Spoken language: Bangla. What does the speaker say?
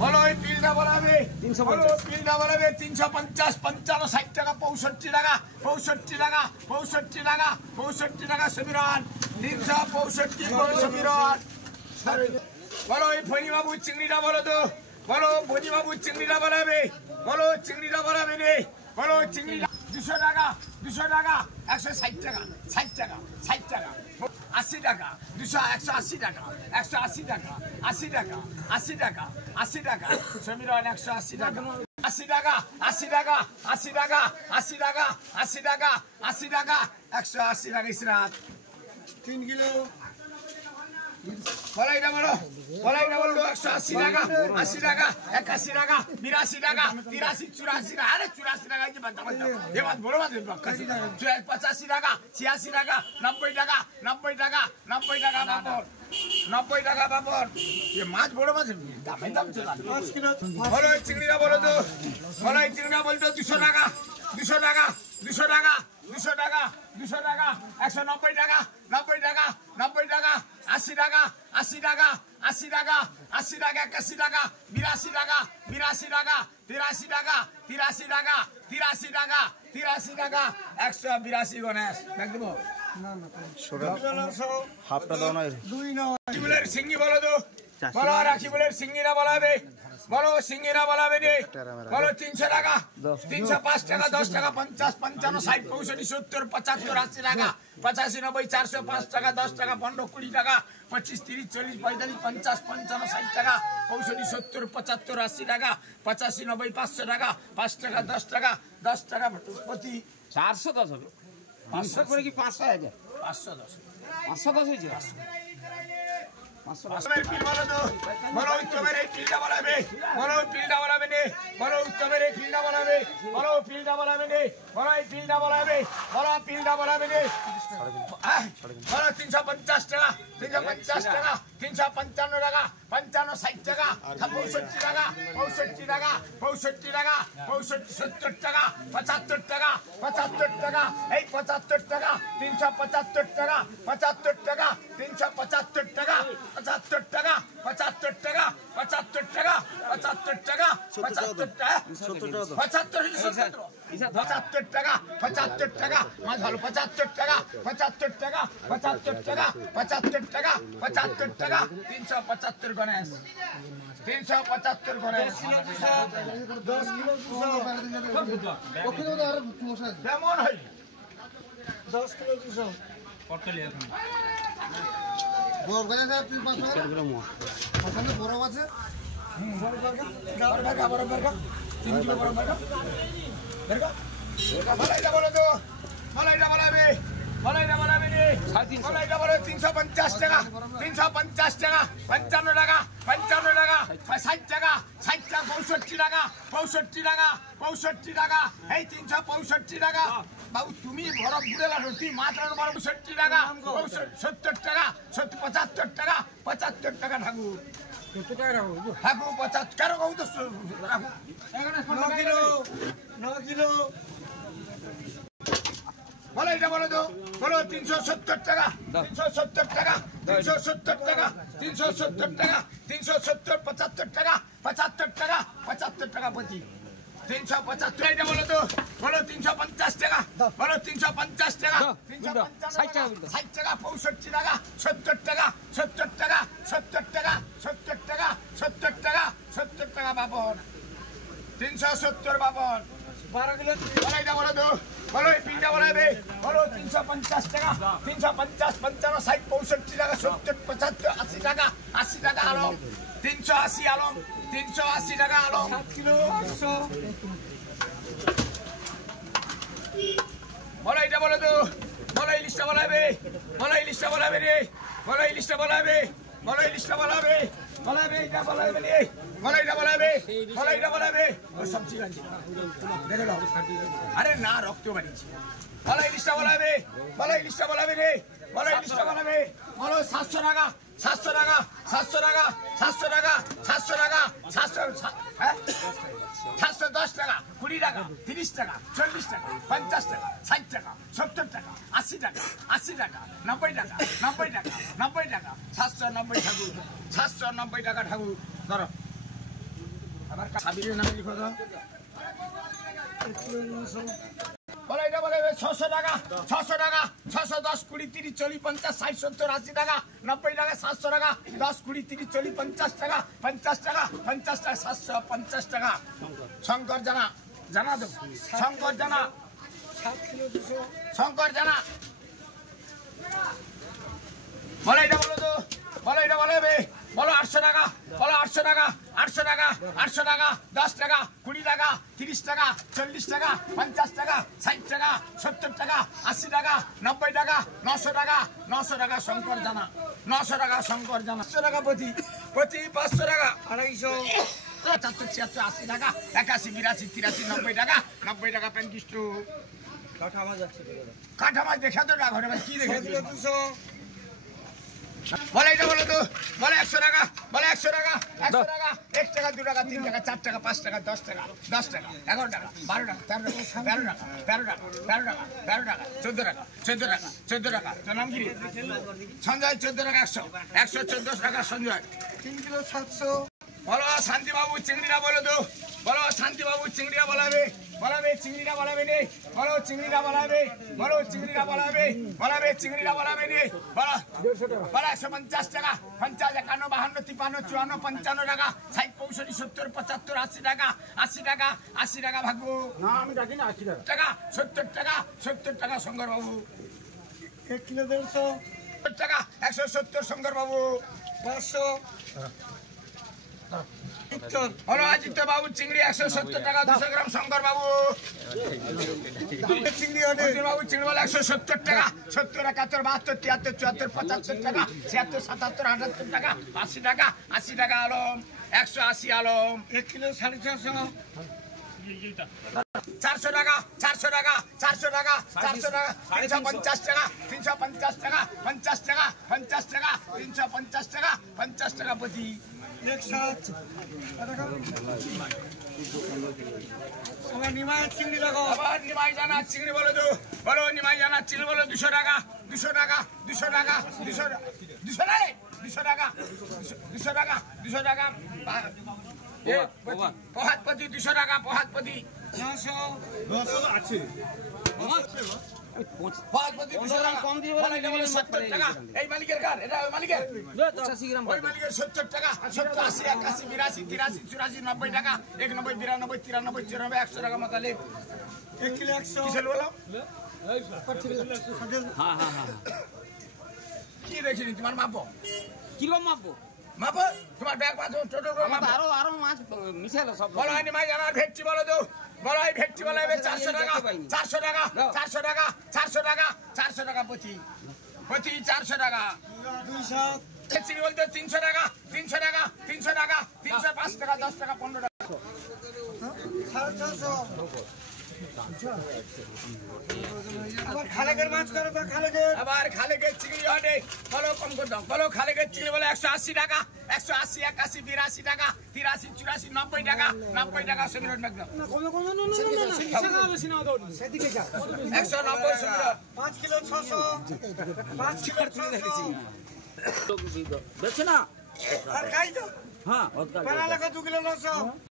বলো এই পিলটা বলাবে 350 পিলটা বলাবে 350 55 60 টাকা 65 টাকা 65 টাকা 65 টাকা 65 টাকা সমীরণ 365 সমীরণ বলো এই ফণিবাবু চিংড়িটা বলো তো বলো ফণিবাবু চিংড়িটা বলাবে বলো চিংড়িটা বলাবে রে বলো চিংড়িটা 200 টাকা 160 টাকা 60 টাকা 60 টাকা 80 টাকা 180 টাকা 180 টাকা 80 টাকা 80 টাকা 80 টাকা সমীরণ 180 টাকা 80 টাকা 80 টাকা 80 টাকা 80 টাকা 80 টাকা 80 টাকা 180 টাকা ইসরাত 3 কিলো বলাইটা বলো 180 টাকা 80 টাকা 81 টাকা 82 টাকা 83 84 টাকা আরে 84 টাকা কি বাদ এ বাদ বড় বাদ 85 টাকা 86 টাকা 90 টাকা 90 টাকা 90 টাকা বাবর 90 টাকা বাবর এ মাছ বড় মাছ দামে দাম চলা 5 কিলো বলো এই চিংড়িটা বলো তো বলো এই চিংড়িটা বলতো 200 টাকা 200 টাকা 200 টাকা 200 টাকা 200 টাকা 190 টাকা 90 টাকা 90 টাকা 80 টাকা 80 টাকা 80 টাকা 80 টাকা 81 টাকা 82 টাকা 82 টাকা 83 টাকা 83 টাকা 83 টাকা 83 টাকা 182 গণেশ দেখ দেব না না হাফটা দাও না দুই না রাখিবুলের সিঙ্গি বলো তো বলো রাখিবুলের সিঙ্গিরা বলাবে বলো সিঙ্গিরা বলাবে রে বলো 300 টাকা 305 টাকা 10 টাকা 50 55 60 65 70 75 80 টাকা 85 90 405 টাকা 10 টাকা 15 20 টাকা 25 30 40 45 50 55 60 টাকা 65 70 75 80 টাকা 85 90 500 টাকা 5 টাকা 10 টাকা 10 টাকা প্রতি 410 হবে 500 করে কি 500 হাজার 510 510 হয়েছে 500 পিল বলো তো বলো উত্তমের এই পিলটা বলাবে বলো পিলটা বলাবে নে বলো উত্তমের এই পিলটা বলাবে বলো পিলটা বলাবে নে বলো এই পিলটা বলাবে বলো পিলটা বলাবে নে বলো 350 টাকা 350 টাকা 355 টাকা 55 60 টাকা 65 টাকা 65 টাকা 65 টাকা 70 টাকা 75 টাকা 75 টাকা এই 75 টাকা 375 টাকা 75 টাকা 375 টাকা 75 টাকা 75 টাকা 75 টাকা 75 টাকা 75 টাকা 75 টাকা 75 টাকা মাছ ভালো 75 টাকা 75 টাকা 75 টাকা 75 টাকা 75 টাকা 375 গণেশ 375 গণেশ 10 কিলো কেমন হয় 10 কিলো 200 পটলি এখন বড় করে স্যার 500 ওখানে বড় আছে বড় বারগা বড় বারগা 3 কিলো বড় বারগা বারগা বলাইটা বলো তো বলাইটা বলাবে বলাইটা বলাবে রে বলাইটা বলো 350 টাকা 350 টাকা 55 টাকা 55 টাকা 60 টাকা 60 টাকা 65 টাকা 65 টাকা 65 টাকা এই 365 টাকা বাবু তুমি বড় বুড়ে লাগো তুই মাত্র বড় 70 টাকা 70 টাকা 75 টাকা 75 টাকা ঠাকুর কত টাকা রাখো ঠাকুর 75 টাকা রাখো তো রাখো 9 কিলো 9 কিলো বলো এটা বলো তো বলো 370 টাকা 370 টাকা 370 টাকা 370 টাকা 370 75 টাকা 75 টাকা 75 টাকা প্রতি 375 এটা বলো তো বলো 350 টাকা বলো 350 টাকা 60 টাকা 65 টাকা 70 টাকা 70 টাকা 70 টাকা 70 টাকা 70 টাকা 70 টাকা বাবন 370 বাবন 12 কিলো বলাইটা বলো তো বলো এই পিলটা বলাবে বলো 350 টাকা 350 55 60 65 টাকা 70 75 80 টাকা 80 টাকা আলম 380 আলম 380 টাকা আলম 7 কিলো 100 বলো এটা বলো তো বলো এই লিস্টটা বলাবে বলো এই লিস্টটা বলাবে রে বলো এই লিস্টটা বলাবে বলো এই লিস্টটা বলাবে বলাবে এটা বলাবে রে বলো এটা বলাবে বলো এটা বলাবে ও সব ঠিক আছে দেখে দাও আরে না রক্ত বানিয়েছি বলো এই লিস্টটা বলাবে বলো এই লিস্টটা বলাবে রে বলো এই লিস্টটা বলাবে বলো 700 টাকা 700 টাকা 700 টাকা 700 টাকা 700 টাকা 700 হ্যাঁ 710 টাকা 20 টাকা 30 টাকা 40 টাকা 50 টাকা 60 টাকা 70 টাকা 80 টাকা 80 টাকা 90 টাকা 90 টাকা 90 টাকা 790 ঠাকুর 790 টাকা ঠাকুর ধরো আমার সাবিরের নামে লিখো তো। বলো এটা বলে 600 টাকা 600 টাকা 600 10 20 30 40 50 60 70 80 টাকা 90 টাকা 700 টাকা 10 20 30 40 50 টাকা 50 টাকা 50 টাকা 750 টাকা শঙ্কর জানা জানা তো শঙ্কর জানা 7 কিলো 200 শঙ্কর জানা বলো এটা বলো তো বলো এটা বলে বলো 800 টাকা বলো 800 টাকা 800 টাকা 800 টাকা 10 টাকা 20 টাকা 30 টাকা 40 টাকা 50 টাকা 60 টাকা 70 টাকা 80 টাকা 90 টাকা 900 টাকা 900 টাকা শঙ্কর জানা 900 টাকা শঙ্কর জানা 100 টাকা প্রতি 500 টাকা 250 75 76 80 টাকা 81 82 83 90 টাকা 90 টাকা পেনকিস্ট কাঠা মাছ দেখা তো না ঘরে কি দেখে 200 বলে এটা বলো তো বলে 100 টাকা বলে 100 টাকা 100 টাকা 1 টাকা 2 টাকা 3 টাকা 4 টাকা 5 টাকা 10 টাকা 10 টাকা 11 টাকা 12 টাকা 13 টাকা 13 টাকা 13 টাকা 13 টাকা 14 টাকা 14 টাকা তোর নাম কি সঞ্জয় 14 টাকা 100 114 টাকা সঞ্জয় 3 কিলো 700 বলো শান্তি বাবু চিংড়িরা বলো তো বলো শান্তি বাবু চিংড়িরা বলাবে বলাবে চিংড়িরা বলাবে নে বলো চিংড়িরা বলাবে বলো চিংড়িরা বলাবে বলাবে চিংড়িরা বলাবে নে বলো 150 টাকা 50 51 52 53 54 55 টাকা 60 65 70 75 80 টাকা 80 টাকা 80 টাকা ভাগবো না আমি ডাকি না 80 টাকা 70 টাকা শঙ্কর বাবু 1 কিলো 150 টাকা 170 শঙ্কর বাবু 500 হলো আদিত্য বাবু চিংড়ি 170 টাকা 200 গ্রাম শঙ্কর বাবু চিংড়ি বাবু চিংড়ি বলে 170 টাকা 70 71 72 73 74 75 টাকা 76 77 78 টাকা 80 টাকা 80 টাকা আলম 180 আলম 1 কিলো 450 400 টাকা 400 টাকা 400 টাকা 400 টাকা 350 টাকা 350 টাকা 50 টাকা 50 টাকা 350 টাকা 50 টাকা প্রতি আমার নিমাই চিংড়ি লাগাও আবার নিমাই জানা চিংড়ি বলো তো বলো নিমাই জানা চিংড়ি বলো 200 টাকা 200 টাকা 200 টাকা 200 টাকা 200 টাকা 200 টাকা 200 টাকা পহাতপতি 200 টাকা পহাতপতি 900 আছে পহাতপতি 200 টাকা কম দিয়ে বলে 70 টাকা এই মালিকের কার এটা ওই মালিকের 85 গ্রাম ওই মালিকের 70 টাকা 70 80 81 82 83 84 90 টাকা 91 92 93 94 100 টাকা মাতালে 1 কিলো 100 কিসেল বলো হ্যাঁ হ্যাঁ হ্যাঁ কি দেখিনি তোমার মাপো কি রকম মাপো মাপো তোমার ব্যাগ পাতো টোটো আরো মাছ মিশালো সব বলো আনি মাই জানার ভেটটি বলো তো বলো এই ভেটটি বলো 400 টাকা 400 টাকা 400 টাকা 400 টাকা 400 টাকা প্রতি 400 টাকা 200 চিনি বলতে 300 টাকা 300 টাকা 300 টাকা 305 টাকা 10 টাকা 15 টাকা 450 আবার খালেকের মাছ করে তো খালেকের আবার খালেকের চিংড়ি হয় বলো কম করে দাও বলো খালেকের চিংড়ি বলে 180 টাকা 180 81 82 টাকা 83 84 90 টাকা 90 টাকা সমীরণ একদম সেদিকে যা 190 সমীরণ 5 কিলো 600 5 কিলো 600 বেচে না আর খাই তো হ্যাঁ বানালে 2 কিলো 900